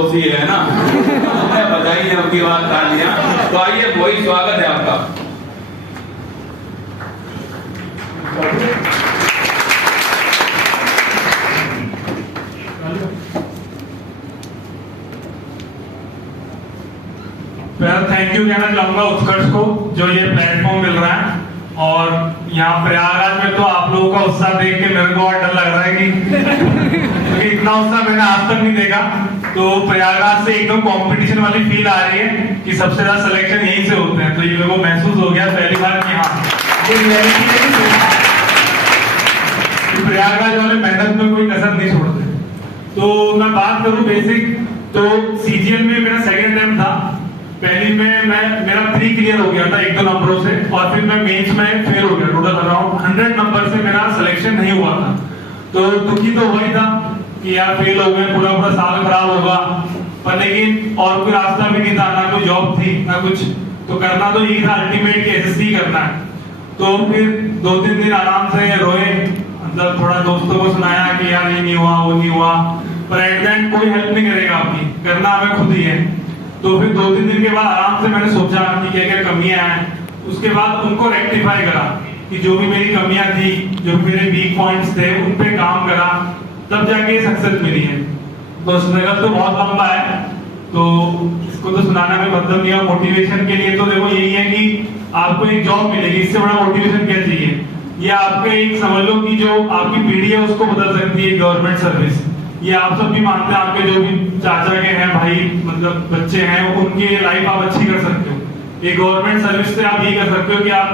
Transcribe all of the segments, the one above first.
पड़ोसी है ना, बधाई आपकी बात तालियां। तो आइए, वही स्वागत है आपका। थैंक यू कहना चाहूंगा उत्कर्ष को, जो ये प्लेटफॉर्म मिल रहा है। और यहाँ प्रयागराज में तो आप लोगों का उत्साह देख के मेरे को और डर लग रहा है कि इतना उत्साह मैंने आज तक नहीं देखा। तो प्रयागराज से एकदम कंपटीशन वाली फील आ रही है कि सबसे ज्यादा सिलेक्शन यहीं से होते हैं। तो ये मेरे को महसूस हो गया पहली बार कि हाँ, प्रयागराज वाले मेहनत में कोई कसर नहीं छोड़ते। तो मैं बात करूं बेसिक, तो सीजीएल में मेरा सेकंड अटेम्प्ट था। पहली में मेरा 3 क्लियर हो गया था 1-2 नंबरों से, और फिर मैं मेंस में फेल हो गया। टोटल अराउंड 100 नंबर से मेरा सिलेक्शन नहीं हुआ था। तो दुखी तो वही था कि यार फेल हो गए, पूरा साल खराब होगा। पर लेकिन और कोई रास्ता भी नहीं था, ना कोई जॉब थी ना कुछ, तो करना तो यही था अल्टीमेट कि एसएससी करना है। तो फिर 2-3 दिन आराम से रोए, मतलब थोड़ा दोस्तों को सुनाया कि यार ये नहीं हुआ वो नहीं हुआ, पर एट द एंड कोई हेल्प नहीं करेगा आपकी, करना हमें खुद ही है। तो फिर 2-3 दिन के बाद आराम से मैंने सोचा कि क्या क्या कमियां हैं, उसके बाद उनको रेक्टिफाई करा कि जो भी मेरी कमियां थी, जो भी मेरे वीक पॉइंट्स थे, उन पे काम करा, तब जाके सक्सेस मिली है। तो स्ट्रगल तो बहुत लंबा है, तो इसको तो सुनाना में मतलब नहीं है। मोटिवेशन के लिए तो देखो यही है कि आपको एक जॉब मिलेगी, इससे बड़ा मोटिवेशन क्या चाहिए। ये आपके एक समझ लो कि जो आपकी पीढ़ी है उसको बदल सकती है गवर्नमेंट सर्विस। ये आप सब भी मानते हैं, आपके जो भी चाचा के हैं भाई, मतलब बच्चे हैं, उनकी लाइफ आप अच्छी कर सकते हो। ये गवर्नमेंट सर्विस से आप ये कर सकते हो कि आप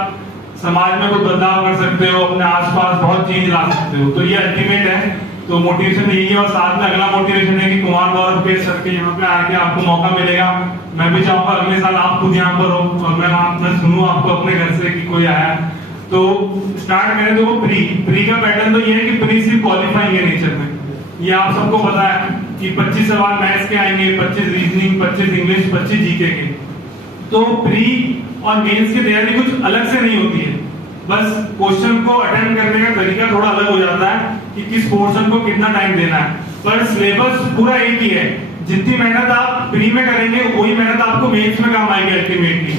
समाज में कुछ बदलाव कर सकते हो, अपने आसपास बहुत चेंज ला सकते हो। तो ये अल्टीमेट है। तो मोटिवेशन यही है। और साथ में अगला मोटिवेशन है कि कुमार गौरव पेश सर के यहाँ पे आके आपको मौका मिलेगा। मैं भी चाहूंगा अगले साल आप खुद यहाँ पर हो और मैं सुनूं आपको अपने घर से कि कोई आया। तो स्टार्ट करें तो वो प्री का पैटर्न तो ये है कि प्री सिर्फ क्वालिफाइंग है नेचर में। ये आप सबको पता है कि 25 सवाल मैथ्स के आएंगे, 25 रीजनिंग, 25 इंग्लिश, 25 जीके के। तो प्री और मेंस की तैयारी कुछ अलग से नहीं होती है, बस क्वेश्चन को अटेम्प्ट करने का तरीका थोड़ा अलग हो जाता है कि किस पोर्शन को कितना टाइम देना है, पर सिलेबस पूरा एक ही है। जितनी मेहनत आप प्री में करेंगे वही मेहनत आपको मेंस में काम आएगी अल्टीमेटली।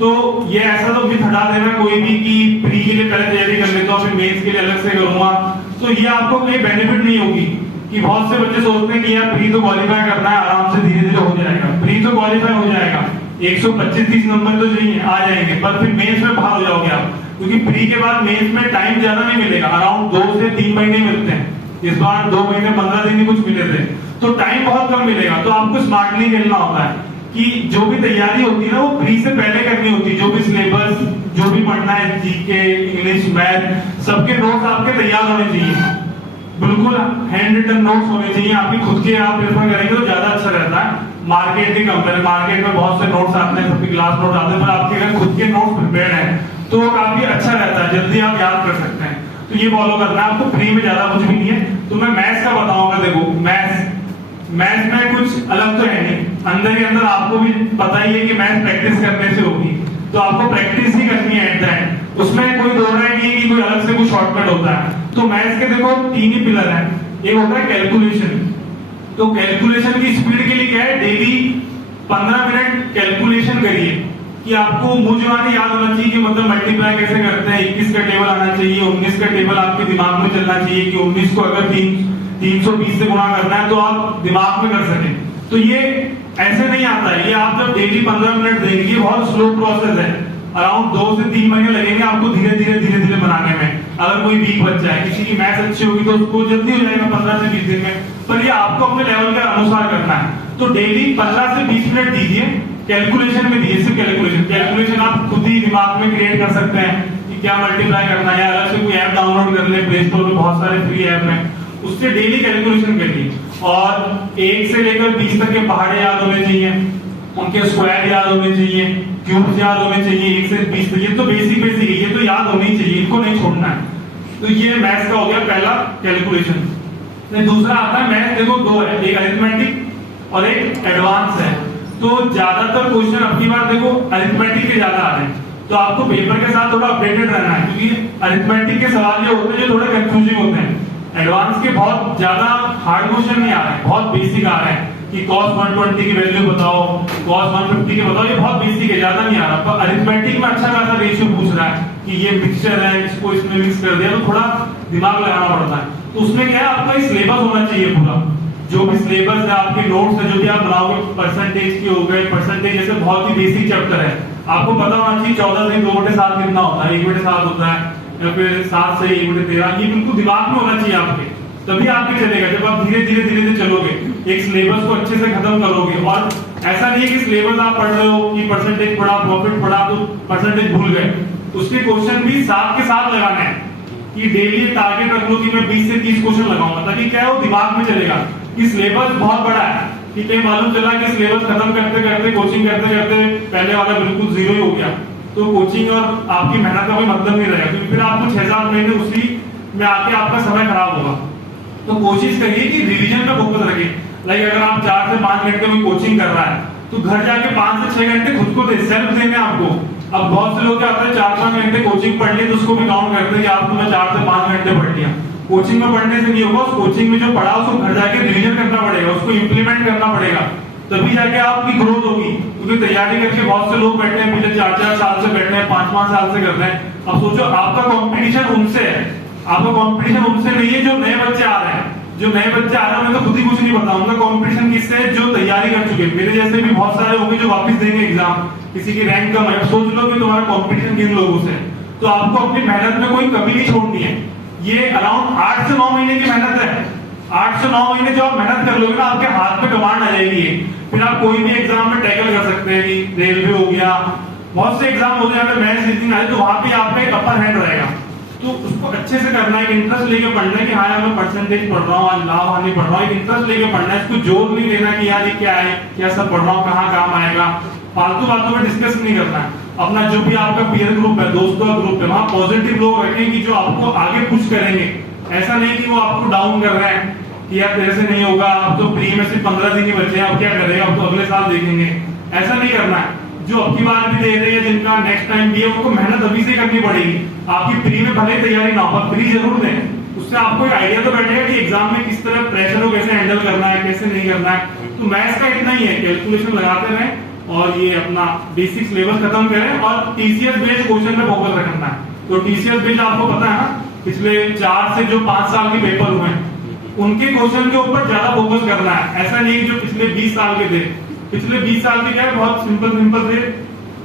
तो ये ऐसा तो मिथ हटा देना कोई भी कि प्री के लिए पहले तैयारी कर लेता हूँ फिर मेंस के लिए अलग से करूंगा, तो ये आपको कोई बेनिफिट नहीं होगी। कि बहुत से बच्चे सोचते हैं कि यार प्री तो क्वालिफाई करना है, आराम से धीरे धीरे हो जाएगा, प्री तो क्वालिफाई हो जाएगा, 125-30 नंबर तो चाहिए आ जाएंगे, पर फिर मेंस में बाहर हो जाओगे आप, क्योंकि प्री के बाद मेंस में टाइम ज्यादा नहीं मिलेगा। अराउंड 2 से 3 महीने मिलते हैं, इस बार 2 महीने 15 दिन ही कुछ मिले थे, तो टाइम बहुत कम मिलेगा। तो आपको स्मार्टली खेलना होता है कि जो भी तैयारी होती है ना वो प्री से पहले करनी होती है। जो भी सिलेबस, जो भी पढ़ना है, जीके, इंग्लिश, मैथ, सबके नोट्स आपके तैयार होने चाहिए, बिल्कुल हैंड रिटन नोट्स होने चाहिए आपके खुद के। आप प्रेफर करेंगे तो ज्यादा अच्छा रहता है मार्केट की कंपेयर। मार्केट में बहुत से नोट्स आते हैं, सबके क्लास नोट आते हैं, पर आपके अगर खुद के नोट्स प्रिपेयर्ड हैं तो वो काफी अच्छा रहता है, जल्दी आप याद कर सकते हैं। तो ये फॉलो करना है आपको, फ्री में ज्यादा कुछ भी नहीं है। तो मैं मैथ्स का बताऊंगा। देखो मैथ्स में कुछ अलग तो है नहीं, अंदर ही अंदर आपको भी पता ही है कि मैथ्स प्रैक्टिस करने से होगी, तो आपको प्रैक्टिस ही करनी है एट द एंड। उसमें कोई दो राय नहीं है कि कोई अलग से कुछ शॉर्टकट होता है। तो मैथ्स के देखो 3 ही पिलर हैं। एक होता है कैलकुलेशन। तो कैलकुलेशन की स्पीड के लिए क्या है, डेली 15 मिनट कैलकुलेशन करिए कि आपको मुझे याद होना चाहिए कि मतलब मल्टीप्लाई कैसे करते हैं, 21 का टेबल आना चाहिए, 19 का टेबल आपके दिमाग में चलना चाहिए कि 19 को अगर 320 से गुणा करना है तो आप दिमाग में कर सके। तो ये ऐसे नहीं आता है, ये आप जब डेली 15 मिनट देंगे, बहुत स्लो प्रोसेस है। अराउंड 2 से 3 महीने लगेंगे आपको धीरे धीरे बनाने में। अगर कोई वीक बच्चा है, किसी की मैथ्स अच्छी होगी तो उसको जल्दी हो जाएगा 15 से 20 दिन में, पर ये आपको अपने लेवल के अनुसार करना है। तो डेली 15 से 20 मिनट दीजिए, कैलकुलेशन में दीजिए, सिर्फ कैलकुलेशन आप खुद ही दिमाग में क्रिएट कर सकते हैं कि क्या मल्टीप्लाई करना है। अलग से कोई ऐप डाउनलोड कर ले, प्ले स्टोर में बहुत सारे फ्री ऐप हैं, उससे डेली कैलकुलेशन करिए। और 1 से लेकर 20 तक के पहाड़े याद होने चाहिए, उनके स्क्वायर याद होने चाहिए, क्यूब्स याद होने चाहिए 1 से 20 तक। ये तो बेसिक है, ये तो याद होनी चाहिए, इनको नहीं छोड़ना है। तो ये मैथ्स का हो गया पहला, कैलकुलेशन। दूसरा आता है मैथ्स, देखो 2 है, एक अरिथमेटिक और एक एडवांस है। तो ज्यादातर क्वेश्चन अपनी बार देखो अरिथमेटिक के ज्यादा आ रहे हैं, तो आपको पेपर के साथ थोड़ा अपडेटेड रहना है, क्योंकि अरिथमेटिक के सवाल जो होते हैं जो थोड़े कंफ्यूजिंग होते हैं। एडवांस के बहुत ज्यादा हार्ड क्वेश्चन नहीं आ रहे हैं, बहुत बेसिक आ रहे हैं। कि cos 120 की वैल्यू बताओ, cos 150 की बताओ, ये बहुत बेसिक है, ज्यादा नहीं आ रहा। पर अरिथमेटिक में अच्छा खासा रेशियो पूछ रहा है कि ये मिक्सचर है, इसको इसमें मिक्स कर दिया, तो थोड़ा दिमाग लगाना पड़ता है। तो उसमें क्या है, आपका सिलेबस होना चाहिए पूरा, जो भी सिलेबस है, आपके नोट्स है, जो भी आप बनाओगे, परसेंटेज के हो गए, परसेंटेज जैसे बहुत ही बेसिक चैप्टर है, आपको पता होना चाहिए 14 से 2 बटे 7 कितना होता है, 1 बटे 7 होता है, या फिर 7 से 1 बटे 13, ये बिल्कुल दिमाग में होना चाहिए आपके, तभी आपके चलेगा। जब आप धीरे धीरे धीरे धीरे चलोगे, एक सिलेबस को अच्छे से खत्म करोगे, और ऐसा नहीं है कि सिलेबस आप पढ़ रहे हो कि परसेंटेज पढ़ा, प्रॉफिट पढ़ा, तो परसेंटेज भूल गए, उसके क्वेश्चन भी साथ के साथ लगाने हैं, कि डेली टारगेट रख लो कि मैं 20 से 30 क्वेश्चन लगाऊंगा, ताकि क्या है वो दिमाग में चलेगा कि सिलेबस बहुत बड़ा है, कि कहीं मालूम चला कि सिलेबस खत्म करते करते, कोचिंग करते करते पहले वाला बिल्कुल जीरो ही हो गया, तो कोचिंग और आपकी मेहनत का कोई मतलब नहीं रहेगा, क्योंकि फिर आपको 6-7 महीने उसी में आके आपका समय खराब होगा। तो कोशिश करिए कि रिवीजन पे फोकस रखें। लाइक अगर आप 4 से 5 घंटे में कोचिंग कर रहा है, तो घर जाके 5 से 6 घंटे खुद को दे, सेल्फ देने आपको। अब बहुत से लोग क्या होता है, 4-5 घंटे कोचिंग पढ़ ली तो उसको भी काउंट करते हैं कि आपको मैं 4 से 5 घंटे पढ़ लिया। कोचिंग में पढ़ने से नहीं होगा, उस कोचिंग में जो पढ़ा उसको घर जाके रिवीजन करना पड़ेगा, उसको इंप्लीमेंट करना पड़ेगा, तभी जाके आपकी ग्रोथ होगी। क्योंकि तैयारी करके बहुत से लोग बैठे हैं, पिछले 4-4 साल से बैठे हैं, 5-5 साल से कर रहे हैं। अब सोचो आपका कंपटीशन उनसे है, आपका कंपटीशन उनसे नहीं है जो नए बच्चे आ रहे हैं। जो नए बच्चे आ रहे हैं उन्हें तो खुद ही कुछ नहीं पता, उनका कंपटीशन किससे है, जो तैयारी कर चुके हैं। मेरे जैसे भी बहुत सारे होंगे जो वापस देंगे एग्जाम, किसी की रैंक कम है, सोच लो कि तुम्हारा कंपटीशन किन लोगों से है। तो आपको अपनी मेहनत में कोई कमी नहीं छोड़नी है। ये अराउंड 8 से 9 महीने की मेहनत है। 8 से 9 महीने जो आप मेहनत कर लोगे ना, आपके हाथ में कमांड आ जाएगी। फिर आप कोई भी एग्जाम में टैकल कर सकते हैं, कि रेलवे हो गया, बहुत से एग्जाम होते हैं, अगर मैथ्स रीजनिंग आए तो वहां पे आपका एक अपर हैंड रहेगा। तो उसको अच्छे से करना है, इंटरेस्ट लेके पढ़ना है कि हाँ यार मैं परसेंटेज पढ़ रहा हूँ, आज लाभ हानि पढ़ रहा हूँ, इंटरेस्ट लेके पढ़ना है। इसको जोर नहीं देना कि यार ये क्या है, क्या सब पढ़ रहा हूँ, कहाँ काम आएगा, फालतू बातों में डिस्कस नहीं करना है। अपना जो भी आपका पीयर ग्रुप है, दोस्तों का ग्रुप है, वहां पॉजिटिव लोग रखें कि जो आपको आगे पुश करेंगे। ऐसा नहीं कि वो आपको डाउन कर रहे हैं कि यार तेरे से नहीं होगा, अब तो प्री में सिर्फ 15 दिन ही बचे हैं, अब क्या करेगा, अब तो अगले साल देखेंगे। ऐसा नहीं करना है। जो अबकी बार भी दे रहे हैं, जिनका नेक्स्ट टाइम भी है, उनको मेहनत अभी से करनी पड़ेगी। आपकी प्री में भले तैयारी ना हो, पर प्री जरूर दें, उससे आपको एक आइडिया तो बैठेगा कि एग्जाम में किस तरह प्रेशर को कैसे हैंडल करना है, कैसे नहीं करना है। तो मैथ्स का इतना ही है, कैलकुलेशन लगाते रहें और ये अपना बेसिक सिलेबस खत्म करें, और टीसीएस बेस्ड क्वेश्चन पे फोकस रखना है। तो टीसीएस बेस्ड आपको पता है ना, पिछले 4 से जो 5 साल के पेपर हुए हैं, उनके क्वेश्चन के ऊपर ज्यादा फोकस करना है। ऐसा नहीं जो पिछले 20 साल के थे, पिछले 20 साल के क्या है, बहुत सिंपल थे,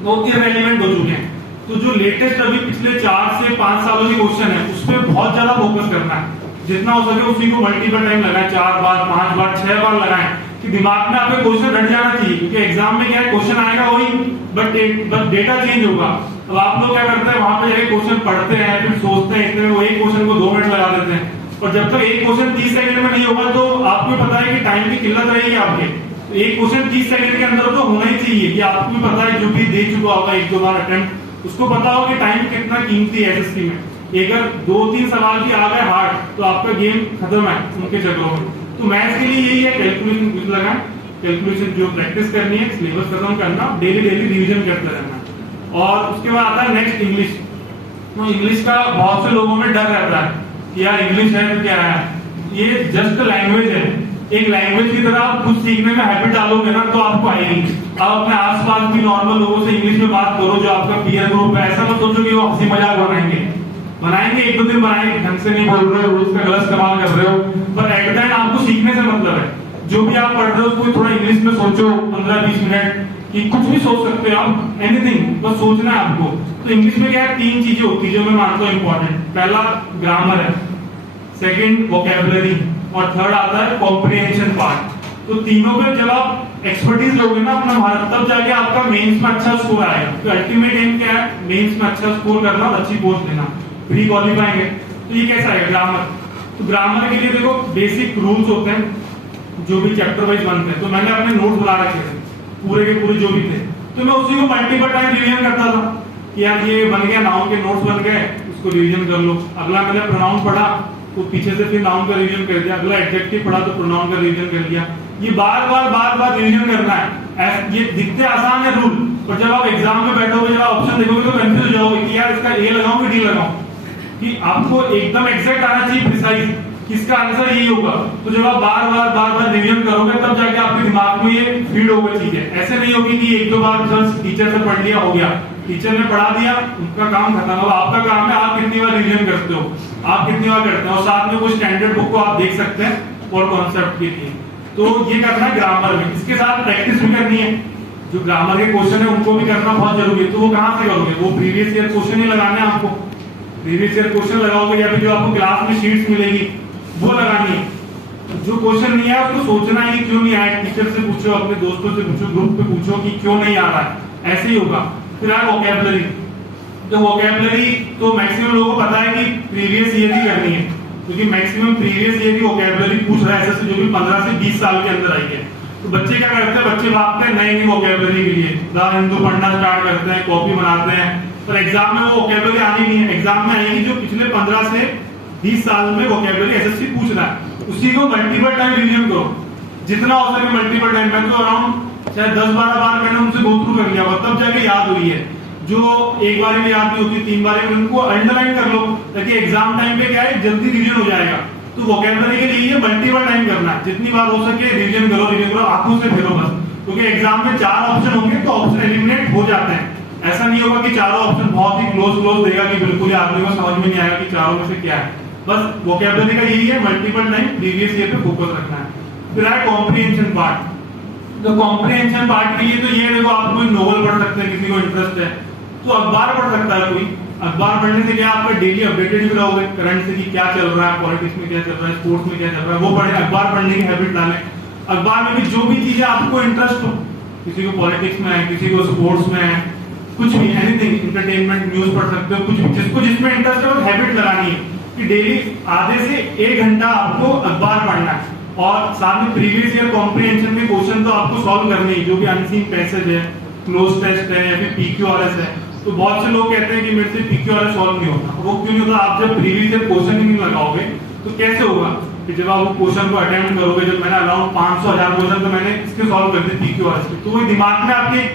वो इररिलेवेंट हो चुके हैं। तो जो लेटेस्ट अभी पिछले 4 से 5 सालों के क्वेश्चन है, उस पर बहुत ज्यादा फोकस करना है। जितना हो सके उसी को मल्टीपल टाइम लगाएं, 4 बार, 5 बार, 6 बार लगाएं, कि दिमाग में आपके क्वेश्चन रट जाना चाहिए। क्योंकि एग्जाम में क्या है, क्वेश्चन आएगा वही, बट डेटा चेंज होगा। अब आप लोग क्या करते हैं, वहां पे जाके क्वेश्चन पढ़ते हैं, फिर सोचते हैं, इतने में वही क्वेश्चन को 2 मिनट लगा देते हैं, और जब तक एक क्वेश्चन 30 सेकंड में नहीं होगा तो आपको पता है कि टाइम की किल्लत रहेगी आपके। तो एक क्वेश्चन 30 सेकंड के अंदर तो होना ही चाहिए, कि आपको भी पता है, जो भी दे चुका होगा 1-2 बार अटेम्प्ट, उसको पता होगा कि टाइम कितना कीमती है एसएससी में। अगर 2-3 सवाल भी आ गए हार्ड, तो आपका गेम खत्म है उनके चक्रों में। तो मैथ्स के लिए यही है, कैलकुलेशन कुछ लगाएं, कैलकुलेशन जो प्रैक्टिस करनी है, सिलेबस खत्म करना, डेली रिवीजन करते रहना। और उसके बाद आता है नेक्स्ट इंग्लिश। तो इंग्लिश का बहुत से लोगों में डर रहता है कि यार इंग्लिश है तो क्या है, ये जस्ट लैंग्वेज है। एक लैंग्वेज की तरह आप कुछ सीखने में हैबिट डालोगे ना, तो आपको आएगी। आप अपने आसपास भी नॉर्मल लोगों से इंग्लिश में बात करो, जो आपका पीयर ग्रुप है। ऐसा मत सोचो कि वो हंसी मजाक बनाएंगे, 1-2 दिन बनाएंगे, ढंग से नहीं बोल रहे हो, रोज का गलत इस्तेमाल कर रहे हो, पर एट द एंड आपको सीखने से मतलब है। जो भी आप पढ़ रहे हो उसको थोड़ा इंग्लिश में सोचो 15-20 मिनट, कि कुछ भी सोच सकते हो आप, एनीथिंग, बस सोचना है आपको। तो इंग्लिश में क्या है, 3 चीजें होती है जो मैं मानता हूँ इंपॉर्टेंट। पहला ग्रामर है, सेकंड वोकैबुलरी, और थर्ड आता है कॉम्प्रिहेंशन पार्ट। तो तीनों पे जब आप एक्सपर्टीज लोगे ना अपना भारत, तब जाके आपका मेंस में अच्छा स्कोर आएगा। तो अल्टीमेट एम क्या है, मेंस में अच्छा स्कोर करना, अच्छी पोस्ट लेना, प्री क्वालिफाइंग है। तो ये कैसा है ग्रामर। तो ग्रामर के लिए देखो बेसिक रूल्स होते हैं जो भी चैप्टर वाइज बनते हैं। तो मैंने अपने नोट्स बना रखे थे पूरे के पूरे जो भी थे, तो मैं उसी को मल्टीपल टाइम रिवीजन करता था कि यार ये बन गया, नाउन के नोट्स बन गए, उसको रिवीजन कर लो। अगला मैंने प्रोनाउन पढ़ा तो पीछे से फिर नाउन का रिवीजन कर दिया, अगला एडजेक्टिव पढ़ा तो प्रोनाउन का रिवीजन कर लिया। ये बार बार रिवीजन करना है। ये दिखते आसान है रूल, पर जब आप एग्जाम में बैठोगे, जब आप ऑप्शन देखोगे तो कंफ्यूज हो जाओगे कि यार इसका ए लगाऊं कि डी लगाऊं। कि आपको एकदम एग्जैक्ट आना चाहिए, प्रिसाइज। किसका आंसर यही होगा। तो जब आप बार बार रिवीजन करोगे तब जाके आपके दिमाग में ये फीड होगा चीजें। ऐसे नहीं होगी कि एक दो बार जस्ट टीचर से पढ़ लिया हो गया, टीचर ने पढ़ा दिया उनका काम खत्म होगा। आपका काम है आप कितनी बार रिवीजन करते हो, आप कितनी बार करते हो, और साथ में कुछ स्टैंडर्ड बुक को आप देख सकते हैं और कॉन्सेप्ट के लिए। तो ये करना है ग्रामर में, इसके साथ प्रैक्टिस भी करनी है। जो ग्रामर के क्वेश्चन है उनको भी करना बहुत जरूरी है। तो वो कहाँ से करोगे, वो प्रीवियस ईयर क्वेश्चन ही लगाने हैं आपको। प्रीवियस ईयर क्वेश्चन लगाओगे या फिर जो आपको क्लास में शीट्स मिलेगी वो लगानी है। जो क्वेश्चन नहीं है उसको सोचना है कि क्यों नहीं आया, टीचर से पूछो, अपने दोस्तों से पूछो, ग्रुप पे पूछो कि क्यों नहीं आ रहा है। ऐसे ही होगा। फिर आए वोकैबुलरी। तो वोकैबुलरी तो मैक्सिमम लोगों को पता है कि प्रीवियस ईयर की करनी है, क्योंकि मैक्सिमम प्रीवियस ईयर की वोकैबुलरी पूछ रहा है एसएससी जो भी 15 से 20 साल के अंदर आई है। तो बच्चे क्या करते हैं, बच्चे भागते हैं नई वोकैबुलरी के लिए, द हिंदू पढ़ना स्टार्ट करते हैं, कॉपी बनाते हैं, पर एग्जाम में वो वोकैबुलरी आनी नहीं है। एग्जाम में आएगी जो पिछले 15 से 20 साल में वोकैबुलरी एसएससी पूछ रहा है, उसी को मल्टीपल टाइम रिवीजन करो, जितना हो सके मल्टीपल टाइम। मैं तो अराउंड शायद 10-12 बार मैंने उनसे गो थ्रू कर लिया होगा, तब जाके याद हुई है। जो एक बार में याद नहीं होती, 3 बार में उनको अंडरलाइन कर लो, ताकि एग्जाम टाइम पे क्या है जल्दी रिवीजन हो जाएगा। तो वोकैबुलरी के लिए ये मल्टीपल टाइम करना है, जितनी बार हो सके रिवीजन करो, आंखों से फेरो बस, क्योंकि एग्जाम में 4 ऑप्शन होंगे तो ऑप्शन एलिमिनेट हो जाते हैं। ऐसा नहीं होगा कि चारों ऑप्शन बहुत ही क्लोज देगा कि बिल्कुल ही आदमी को समझ में नहीं आएगा कि चारों में से क्या है। बस वोकैबुलरी का यही है, मल्टीपल टाइम प्रीवियस ईयर पे फोकस रखना है। फिर है कॉम्प्रिहेंशन पार्ट। तो कॉम्प्रिहेंशन पार्ट के लिए तो ये देखो, आप कोई नोवेल पढ़ सकते हैं, किसी को इंटरेस्ट है तो अखबार पढ़ सकता है कोई। अखबार पढ़ने से क्या आपका डेली अपडेटेड भी रहोगे करंट से कि क्या चल रहा है, पॉलिटिक्स में क्या चल रहा है, स्पोर्ट्स में क्या चल रहा है, वो पढ़े। अखबार पढ़ने की हैबिट डालें। अखबार में भी जो भी चीजें आपको इंटरेस्ट हो, किसी को पॉलिटिक्स में है, किसी को स्पोर्ट्स में है, कुछ भी एनीथिंग, एंटरटेनमेंट न्यूज पढ़ सकते हो, कुछ भी, जिसको जिसमें इंटरेस्ट है वो हैबिट लगानी है कि डेली आधे से 1 घंटा आपको अखबार पढ़ना है। और साथ में प्रीवियस ईयर कॉम्प्रिहेंशन के क्वेश्चन तो आपको सॉल्व करने ही, जो भी अनसीन पैसेज है, क्लोज टेस्ट है या फिर पीक्यूआरएस है। तो बहुत से लोग कहते हैं कि मेरे से पीक्यूआरएस सॉल्व नहीं होता। वो क्यों नहीं होता, आप जब प्रीवियस ईयर क्वेश्चन ही नहीं लगाओगे तो कैसे होगा कि जब आप क्वेश्चन को अटेम्प्ट करोगे। जब मैंने अराउंड 500-1000 क्वेश्चन तो मैंने इसके सॉल्व कर दिए पीक्यूआरएस के, तो वो दिमाग में आपके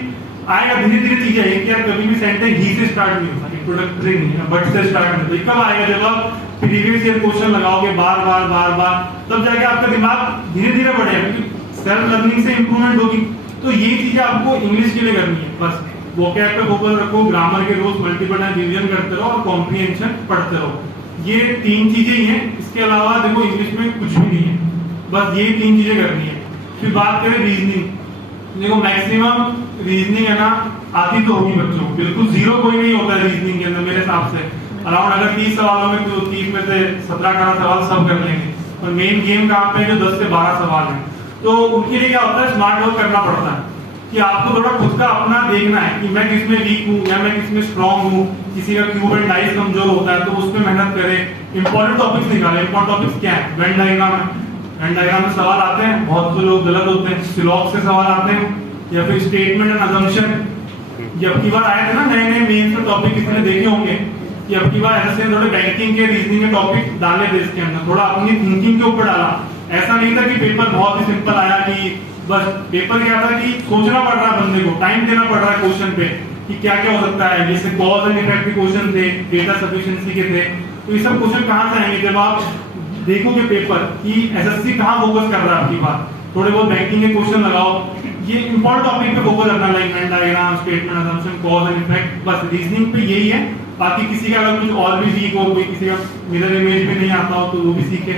आएगा। धीरे धीरे चीजें आएगी कि यार कभी भी सेंटेंस ही से स्टार्ट नहीं होता, इंट्रोडक्टरी नहीं है, बट से स्टार्ट नहीं होता। कब आएगा, जब आप प्रीवियस ईयर क्वेश्चन लगाओगे बार बार, तब जाके आपका दिमाग धीरे धीरे बढ़ेगा, क्योंकि सेल्फ लर्निंग से इंप्रूवमेंट होगी। तो ये चीजें आपको इंग्लिश के लिए करनी है। बस वोकैब पे फोकस रखो, ग्रामर के रोज मल्टीपल टाइम रिवीजन करते रहो और कॉम्प्रिहेंशन पढ़ते रहो। ये 3 चीजें ही हैं। इसके अलावा देखो इंग्लिश में कुछ भी नहीं है, बस ये 3 चीजें करनी है। फिर बात करें रीजनिंग। देखो मैक्सिमम रीजनिंग है ना आती तो होगी बच्चों को, बिल्कुल जीरो कोई नहीं होता है रीजनिंग के अंदर मेरे हिसाब से। अराउंड अगर 30 सवालों में तो 30 में से 17-18 सवाल सब कर लेंगे। और मेन गेम कहाँ पे है, जो 10 से 12 सवाल है। तो उनके लिए क्या होता है, स्मार्ट वर्क करना पड़ता है कि आपको थोड़ा खुद का अपना देखना है कि मैं किसमें वीक हूँ या मैं किसमें स्ट्रांग हूँ। किसी का क्यूब एंड डाइस कमजोर होता है तो उसमें मेहनत करें। इंपॉर्टेंट टॉपिक्स निकालें। इंपॉर्टेंट टॉपिक्स क्या है, वेन डायग्राम है, वेन डायग्राम में सवाल आते हैं, बहुत से लोग गलत होते हैं। सिलॉग से सवाल आते हैं, या फिर स्टेटमेंट एंड अजम्पशन। जब की बार आए थे ना नए मेंस में टॉपिक, किसी ने देखे होंगे कि अब की बार ऐसे थोड़े बैंकिंग के रीजनिंग के टॉपिक डाले थे इसके अंदर, थोड़ा अपनी थिंकिंग के ऊपर डाला। ऐसा नहीं था कि पेपर बहुत ही सिंपल आया, कि बस पेपर क्या था कि सोचना पड़ रहा है बंदे को, टाइम देना पड़ रहा है क्वेश्चन पे कि क्या क्या हो सकता है। जैसे कॉज एंड इफेक्ट के क्वेश्चन थे, डेटा सफिशिएंसी के थे। तो ये सब क्वेश्चन कहाँ से आएंगे, जब आप देखोगे पेपर कि एसएससी कहाँ फोकस कर रहा है आपकी बात। थोड़े बहुत बैंकिंग के क्वेश्चन लगाओ, ये इंपॉर्टेंट टॉपिक पे फोकस रखना, like Venn diagram, statement assumption, cause and effect. बस रीजनिंग पे यही है। बाकी किसी का अगर कुछ और भी वीक हो, कोई किसी का मिरर इमेज भी नहीं आता हो तो वो भी सीखे,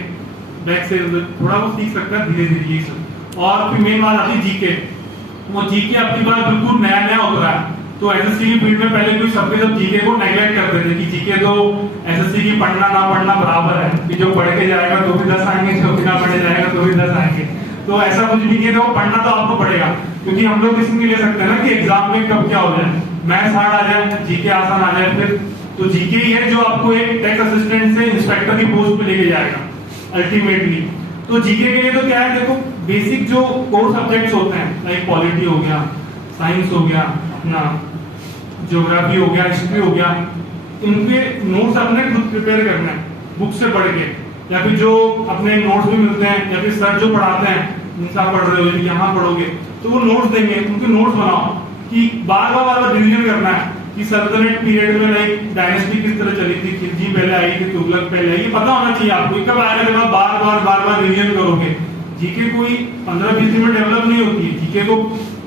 बैक से थोड़ा वो सीख सकता है धीरे धीरे ये सब। और फिर मेन बात आती है जीके। वो जीके अपनी बात बिल्कुल नया उतरा है। तो एसएससी की फील्ड में पहले कोई सबके सब जीके को नेग्लेक्ट करते थे कि जीके तो एसएससी की पढ़ना ना पढ़ना बराबर है, कि जो पढ़ के जाएगा तो भी 10 आएंगे, जो बिना पढ़े जाएगा तो भी 10 आएंगे। तो ऐसा कुछ भी नहीं है, वो पढ़ना तो आपको पड़ेगा, क्योंकि हम लोग इसमें ले सकते हैं ना कि एग्जाम में कब क्या हो जाए, मैथ्स हार्ड आ जाए, जीके आसान आ जाए। फिर तो जीके ही है जो आपको एक टैक्स असिस्टेंट से इंस्पेक्टर की पोस्ट पे लेके जाएगा अल्टीमेटली। तो जीके के लिए तो क्या है, देखो बेसिक जो कोर सब्जेक्ट्स होते हैं, लाइक पॉलिटी हो गया, साइंस हो गया, अपना ज्योग्राफी हो गया, हिस्ट्री हो गया, इनके नोट्स अपने खुद प्रिपेयर करना है बुक से पढ़ के, या फिर जो अपने नोट्स भी मिलते हैं, या फिर सर जो पढ़ाते हैं जिनसे आप पढ़ रहे हो यहाँ पढ़ोगे तो वो नोट्स देंगे, उनके नोट्स बनाओ कि बार बार रिवीजन करना है। कि सल्तनत पीरियड में लाइक डायनेस्टी किस तरह चली थी, खिलजी पहले आई थी, तुगलक पहले आई, ये पता होना चाहिए आपको। कब आएगा जब आप बार बार रिवीजन करोगे। जीके कोई 15-20 दिन में डेवलप नहीं होती है, जीके को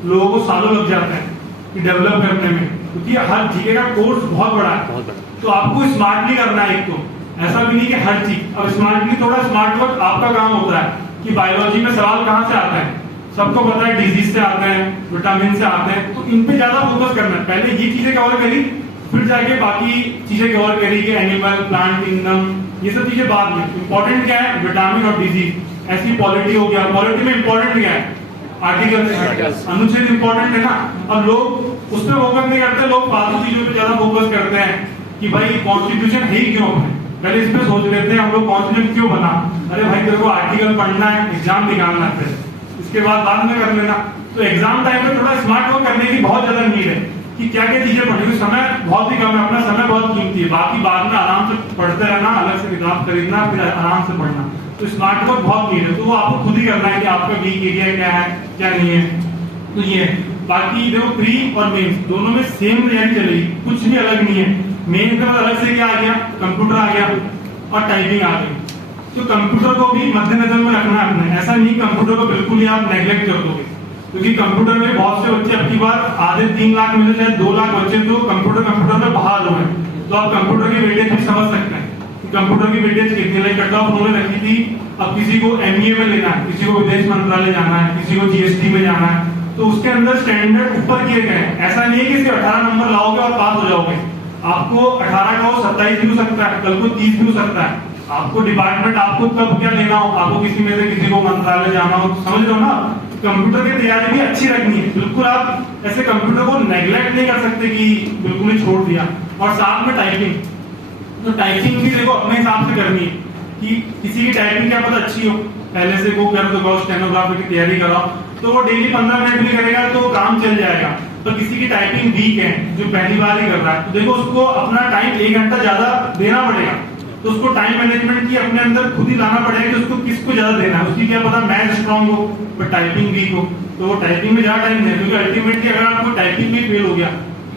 लोगों को सालों लग जाते हैं कि डेवलप करने में, क्योंकि हर जीके का कोर्स बहुत बड़ा है। तो आपको स्मार्टली करना है, एक तो ऐसा भी नहीं कि हर चीज। अब स्मार्टली थोड़ा स्मार्ट वर्क आपका काम होता है कि बायोलॉजी में सवाल कहाँ से आता है, सबको पता है डिजीज से आते हैं, विटामिन से आते हैं, तो इन पे ज्यादा फोकस करना है। पहले ये चीजें कवर करी, फिर जाके बाकी चीजें कवर करी कि एनिमल प्लांट किंगडम, ये सब चीजें बाद में। इंपॉर्टेंट क्या है, विटामिन और डिजीज। ऐसी पॉलिटी हो गया, पॉलिटी में इंपॉर्टेंट क्या है, आर्टिकल, अनुच्छेद इंपॉर्टेंट है ना। अब लोग उस पर फोकस नहीं करते, लोग फालतू चीजों पे ज्यादा फोकस करते हैं कि भाई कॉन्स्टिट्यूशन है ही क्यों है, पहले इस पे सोच लेते हैं हम लोग कॉन्स्टिट्यूशन क्यों बना। अरे भाई तेरे को आर्टिकल पढ़ना है, एग्जाम निकालना है, इसके बाद में कर लेना। तो एग्जाम टाइम में थोड़ा स्मार्ट वर्क करने की बहुत ज्यादा नीड है कि क्या क्या चीजें पढ़नी। समय बहुत ही कम है, अपना समय बहुत कीमती है, बाकी बाद में आराम से पढ़ते रहना, अलग से किताब खरीदना, फिर आराम से पढ़ना। तो स्मार्ट वर्क बहुत नीड है, तो वो आपको खुद ही करना है कि आपका वीक एरिया क्या है क्या नहीं है। तो ये है। बाकी देखो प्री और मेंस दोनों में सेम रिजल्ट चलेगी, कुछ भी अलग नहीं है। मेन के बाद अलग से क्या आ गया, कंप्यूटर आ गया और टाइपिंग आ गई। तो कंप्यूटर को भी मद्देनजर में रखना है अपने। ऐसा नहीं कंप्यूटर को बिल्कुल ही आप नेग्लेक्ट कर दोगे, क्योंकि कंप्यूटर में बहुत से बच्चे अब की बार आधे 3 लाख में से 2 लाख बच्चे तो कंप्यूटर में बहाल हुए। तो आप कंप्यूटर की वेटेज भी समझ सकते हैं कि कंप्यूटर की वेटेज कितनी लाइक कट ऑफ उन्होंने रखी थी। अब किसी को एमईए में लेना है, किसी को विदेश मंत्रालय जाना है, किसी को जीएसटी में जाना है, तो उसके अंदर स्टैंडर्ड ऊपर किए गए हैं। ऐसा नहीं है कि सिर्फ 18 नंबर लाओगे और पास हो जाओगे। आपको 18 का हो 27 भी हो सकता है, कल को 30 भी हो सकता है। आपको डिपार्टमेंट आपको कब क्या लेना हो, आपको किसी में से किसी को मंत्रालय जाना हो, समझ लो ना। कंप्यूटर की तैयारी भी अच्छी रखनी है, बिल्कुल आप ऐसे कंप्यूटर को नेग्लेक्ट नहीं कर सकते कि बिल्कुल ही छोड़ दिया। और साथ में टाइपिंग, तो टाइपिंग भी देखो अपने हिसाब से करनी है कि किसी की टाइपिंग क्या पता अच्छी हो, पहले से वो कर दो, स्टेनोग्राफी की तैयारी कराओ, तो वो डेली 15 मिनट भी करेगा तो काम चल जाएगा। तो किसी की टाइपिंग वीक है, जो पहली बार ही कर रहा है, तो देखो उसको अपना टाइम 1 घंटा ज्यादा देना पड़ेगा। तो उसको टाइम मैनेजमेंट की अपने अंदर खुद ही लाना पड़ेगा कि उसको किसको ज्यादा देना है। उसकी क्या पता मैथ स्ट्रांग हो पर टाइपिंग वीक हो, तो वो टाइपिंग में ज्यादा टाइम दे, क्योंकि अल्टीमेटली अगर आपको टाइपिंग में फेल हो गया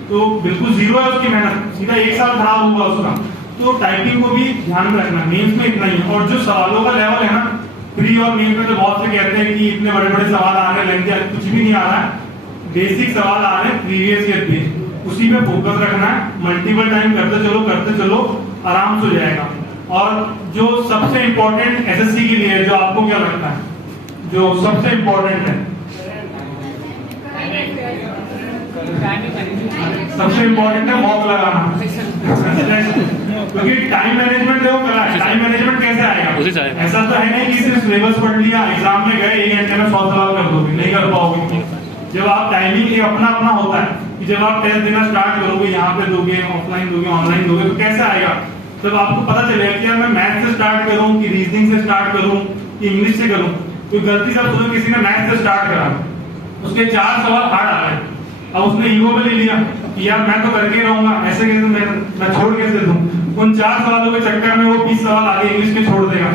तो बिल्कुल जीरो है उसकी मेहनत, सीधा 1 साल खराब होगा उसका। तो टाइपिंग को भी ध्यान में रखना। मेंस में इतना ही। और जो सवालों का लेवल है ना, प्री और मेंस में तो बहुत से कहते हैं कि इतने बड़े बड़े सवाल आ रहे हैं, कुछ भी नहीं आ रहा है। बेसिक सवाल आ रहे हैं प्रीवियस ईयर के, उसी पे फोकस रखना है। मल्टीपल टाइम करते चलो आराम से हो जाएगा। और जो सबसे इंपॉर्टेंट एसएससी के लिए, जो आपको क्या लगता है जो सबसे इंपॉर्टेंट है, सबसे इंपॉर्टेंट है मॉक लगाना। क्योंकि टाइम मैनेजमेंट देखो करा है, टाइम मैनेजमेंट कैसे आएगा। ऐसा तो है नहीं कि सिर्फ सिलेबस पढ़ लिया, एग्जाम में गए 1 घंटे में 100 सवाल कर दोगे, नहीं कर पाओगे। जब आप टाइमिंग अपना अपना होता है कि जब आप टेस्ट देना स्टार्ट करोगे, यहाँ पे दोगे, ऑफलाइन दोगे, ऑनलाइन दोगे, तो कैसे आएगा। तब आपको पता चलेगा कि यार मैं मैथ से स्टार्ट करूं कि रीजनिंग से स्टार्ट करूं कि इंग्लिश से करूं। तो गलती से सोचो किसी ने मैथ से स्टार्ट करा, उसके 4 सवाल हार्ड आ गए, अब उसने ईगो पे ले लिया कि यार मैं तो करके रहूंगा, ऐसे कैसे मैं छोड़ कैसे दूं। उन 4 सवालों के चक्कर में वो 20 सवाल आगे इंग्लिश में छोड़ देगा,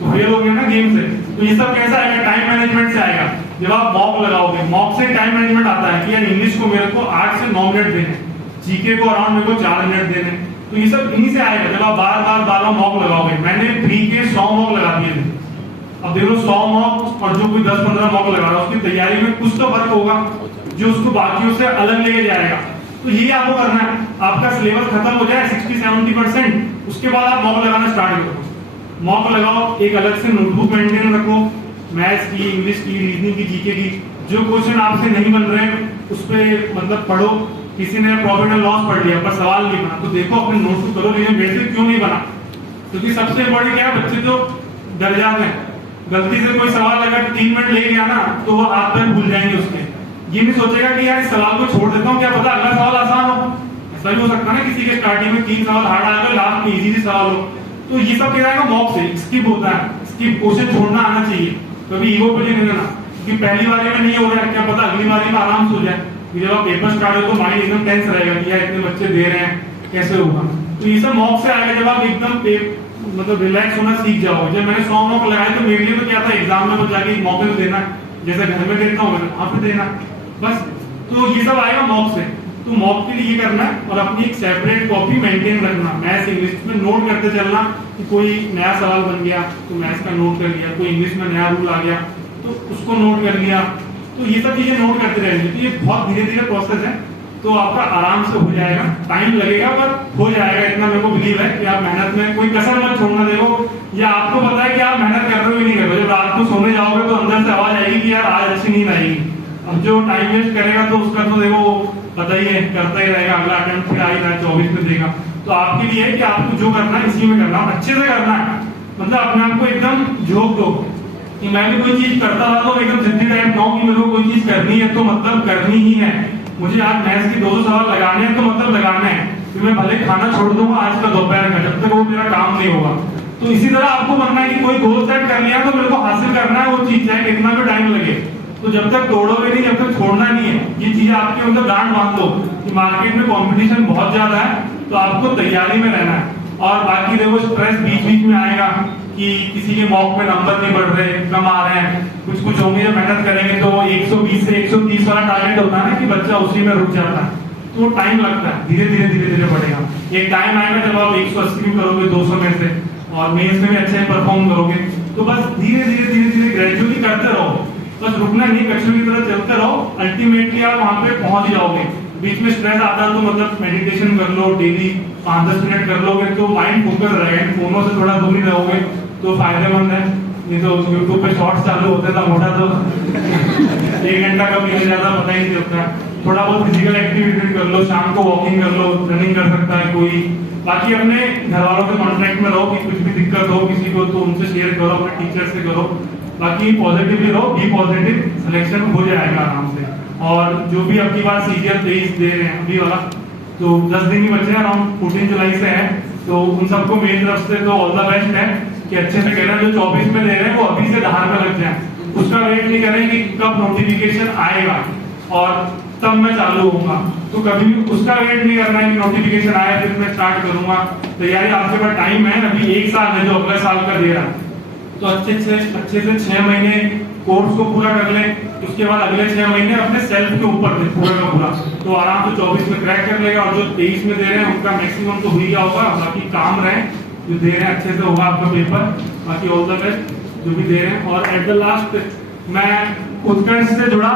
तो फेल हो गया ना गेम से। तो ये सब कैसा आएगा, टाइम मैनेजमेंट से आएगा। जब आप मॉक लगाओगे, मॉक से टाइम मैनेजमेंट आता है कि यार इंग्लिश को मेरे को 8 से 9 मिनट देने, जीके को अराउंड मेरे को 4 मिनट देने। तो ये सब इन्हीं से आएगा जब आप बार बार मॉक लगाओगे। मैंने प्री के 100 मॉक लगा दिए थे। अब देखो 100 मॉक और जो कोई 10-15 मॉक लगा रहा है, उसकी तैयारी में कुछ तो फर्क होगा जो उसको बाकियों से अलग लेके जाएगा। तो ये आपको करना है। आपका सिलेबस खत्म हो जाए 60-70%, उसके बाद आप मॉक लगाना स्टार्ट करो। मॉक लगाओ, एक अलग से नोटबुक मेंटेन रखो, मैथ्स की, इंग्लिश की, रीजनिंग की, जीके की। जो क्वेश्चन आपसे नहीं बन रहे हैं उस पर मतलब पढ़ो। किसी ने प्रॉफिट एंड लॉस पढ़ लिया पर सवाल नहीं बना, तो देखो अपने नोट्स को करो, लेकिन बेसिक क्यों नहीं बना। क्योंकि सबसे बड़े क्या है, बच्चे तो डर जाते हैं। गलती से कोई सवाल अगर 3 मिनट ले गया ना तो वो हाथ पैर भूल जाएंगे उसके। ये नहीं सोचेगा कि यार इस सवाल को छोड़ देता हूँ, क्या पता अगला सवाल आसान हो। ऐसा भी हो सकता है ना, किसी के स्टार्टिंग में 3 सवाल हार्ड आ गए, लास्ट में इजी सवाल हो। तो ये सब क्या है मॉक से स्किप होता है। स्किप क्वेश्चन छोड़ना आना चाहिए, कभी ईगो पे नहीं लेना कि पहली बारी में नहीं हो रहा है, क्या पता अगली बारी में आराम से हो जाए। जब आप पेपर स्टार्ट हो तो माइंड एकदम टेंस रहेगा कि यार इतने बच्चे दे रहे हैं, कैसे होगा। तो ये सब मॉक से आएगा। जब आप एकदम मतलब रिलैक्स होना सीख जाओगे। जब मैंने 100 मॉक लगाए तो मेरे लिए तो क्या था, एग्जाम में तो जाके मॉक में देना, जैसे घर में देता हूँ वहां पे देना बस। तो ये सब आएगा मॉक से। तो मॉक के लिए ये करना है और अपनी एक सेपरेट कॉपी मेंटेन रखना, मैथ्स इंग्लिश में नोट करते चलना कि कोई नया सवाल बन गया तो मैथ्स का नोट कर लिया, कोई इंग्लिश में नया रूल आ गया तो उसको नोट कर लिया। तो ये सब चीजें नोट करते रहेंगे। तो ये बहुत धीरे धीरे प्रोसेस है, तो आपका आराम से हो जाएगा, टाइम लगेगा पर हो जाएगा, इतना मेरे को बिलीव है कि आप मेहनत में कोई कसर मत छोड़ना। देखो या आपको पता है कि आप मेहनत कर रहे हो नहीं कर रहे हो, जब रात को सोने जाओगे तो अंदर से आवाज आएगी कि यार आज अच्छी नींद आएगी। अब जो टाइम वेस्ट करेगा तो उसका तो देखो पता ही है, करता ही रहेगा, अगला अटेम्प्ट फिर आ ही रहा है 24 में देगा। तो आपके लिए है कि आपको जो करना है इसी में करना है, अच्छे से करना है, मतलब अपने आप को एकदम झोंक दो कि मैं भी कोई चीज करता रहा तो एकदम जिद्दी टाइप ना हो कि मेरे को कोई चीज करनी है तो मतलब करनी ही है, मुझे आज मैथ्स की 200 सवाल लगाने हैं तो मतलब लगाने हैं, फिर मैं भले खाना छोड़ दूंगा आज का दोपहर का जब तक वो मेरा काम नहीं होगा। तो इसी तरह आपको बनना है कि कोई गोल सेट कर लिया तो मेरे को हासिल करना है वो चीज, चाहे कितना भी टाइम लगे। तो जब तक तोड़ोगे नहीं, जब तक छोड़ना नहीं है, ये चीजें आपके मतलब गांठ बांध दो कि मार्केट में कंपटीशन बहुत ज्यादा है तो आपको तैयारी में रहना है। और बाकी देखो स्ट्रेस बीच बीच में आएगा कि किसी के मॉक में नंबर नहीं बढ़ रहे, कम आ रहे हैं, कुछ कुछ होंगे, मेहनत करेंगे तो 120 से 130 वाला टारगेट होता है ना कि बच्चा उसी में रुक जाता है, तो टाइम लगता है, धीरे धीरे धीरे धीरे बढ़ेगा। एक टाइम आएगा जब आप 180 भी करोगे 200 में से और मेंस में भी अच्छे परफॉर्म करोगे। तो बस धीरे धीरे धीरे धीरे ग्रेजुअली करते रहो, बस रुकना नहीं, कक्षों की तरह चलते रहो, अल्टीमेटली आप वहां पे पहुंच जाओगे। बीच में स्ट्रेस आता है तो मतलब मेडिटेशन कर लो, डेली 5-10 मिनट कर लोगे तो माइंड फोकस रहेगा, फोनों से थोड़ा दूर ही रहोगे तो फायदेमंद है। नहीं तो यूट्यूब पे शॉर्ट्स चालू होते था मोटा तो 1 घंटा कब निकल जाता पता ही नहीं चलता। थोड़ा बहुत फिजिकल एक्टिविटी कर लो, शाम को वॉकिंग कर लो, रनिंग कर सकता है कोई। बाकी अपने घर वालों के कॉन्टेक्ट में रहो कि कुछ भी दिक्कत हो किसी को तो उनसे शेयर करो, अपने टीचर से करो। बाकी पॉजिटिवली रहो, बी पॉजिटिव, सिलेक्शन हो जाएगा आराम से। और जो भी आपकी बात सीजीएल 23 दे रहे हैं अभी वाला, तो 10 दिन ही बचे हैं, अराउंड 14 जुलाई से है, तो उन सबको मेरी तरफ से तो ऑल द बेस्ट है कि अच्छे से कहना। जो 24 में दे रहे हैं वो अभी से धार में लग जाए, उसका वेट नहीं करें कि कब नोटिफिकेशन आएगा और तब मैं चालू होऊंगा, तो कभी भी उसका वेट नहीं करना है कि नोटिफिकेशन आया फिर मैं स्टार्ट करूंगा। तैयारी आपके पास टाइम है, अभी 1 साल है जो अगले साल का दे रहा है, तो अच्छे से 6 महीने कोर्स को पूरा कर ले, उसके बाद अगले 6 महीने अपने सेल्फ के ऊपर दे पूरा का पूरा, तो आराम से 24 में क्रैक कर लेगा। और जो 23 में दे रहे हैं उनका मैक्सिमम तो हो ही गया होगा, बाकी काम रहे जो दे रहे हैं अच्छे से होगा आपका पेपर। बाकी ऑल द बेस्ट जो भी दे रहे हैं। और एट द लास्ट मैं उत्कर्ष से जुड़ा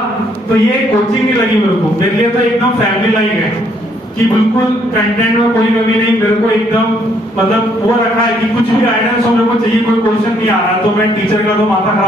तो ये कोचिंग नहीं लगी मेरे को, मेरे लिए तो एकदम फैमिली लाइक है कि बिल्कुल कंटेंट में कोई कमी नहीं, मेरे को एकदम मतलब वो रखा है कि कुछ भी गाइडेंस हो मेरे को चाहिए, कोई क्वेश्चन नहीं आ रहा तो मैं टीचर का तो माथा